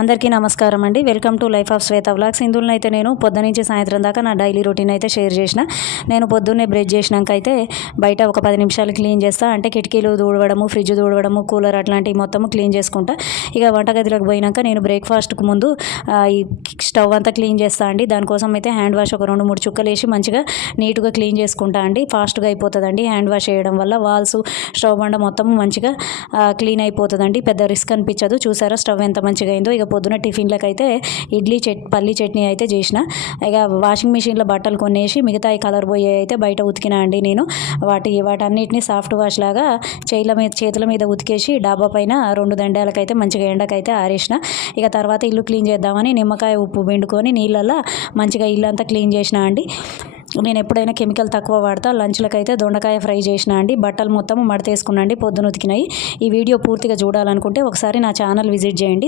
అందరికీ నమస్కారం అండి. Welcome to life of Shweta vlogs. ఇందులో అయితే నేను పొద్దు నుంచి సాయంత్రం దాకా నా డైలీ రొటీన్ అయితే షేర్ చేసిన. నేను పొద్దున్నే బ్రష్ చేసినాక అయితే బయట ఒక 10 నిమిషాలు క్లీన్ చేస్తా. అంటే కిటికీలు దూడవడము, ఫ్రిడ్జ్ దూడవడము, కూలర్ అట్లాంటివి మొత్తము క్లీన్ చేసుకుంటా. ఇక వంటగదిలోకి పోయినాక నేను బ్రేక్ఫాస్ట్కు ముందు ఈ స్టవ్ అంతా క్లీన్ చేస్తా అండి. దానికోసం అయితే హ్యాండ్ వాష్ ఒక 2-3 చుక్కలు వేసి మంచిగా నీట్గా క్లీన్ చేసుకుంటా అండి. ఫాస్ట్గా అయిపోతుందండి హ్యాండ్ వాష్ చేయడం వల్ల. వాల్స్, స్టవ్ బండ మొత్తం మంచిగా క్లీన్ అయిపోతుందండి. పెద్ద రిస్క్ అనిపించదు. చూసారా స్టవ్ ఎంత మంచిగా అయిందో. ఇక పొద్దున టిఫిన్లకు అయితే పల్లి చట్నీ అయితే చేసిన. ఇక వాషింగ్ మిషన్లో బట్టలు కొనేసి మిగతా కలర్ పోయి అయితే బయట ఉతికినా అండి. నేను వాటన్నిటిని సాఫ్ట్ వాష్ లాగా చేతుల మీద ఉతికేసి డాబా పైన 2 దండాలకైతే మంచిగా ఎండకైతే ఆరేసిన. ఇక తర్వాత ఇల్లు క్లీన్ చేద్దామని నిమ్మకాయ ఉప్పు పిండుకొని నీళ్ళల్లో మంచిగా ఇల్లంతా క్లీన్ చేసిన అండి. నేను ఎప్పుడైనా కెమికల్ తక్కువ వాడతా. లంచ్లకు అయితే దొండకాయ ఫ్రై చేసిన అండి. బట్టలు మొత్తం మడతేసుకున్నాండి పొద్దున ఉతికినాయి. ఈ వీడియో పూర్తిగా చూడాలనుకుంటే ఒకసారి నా ఛానల్ విజిట్ చేయండి.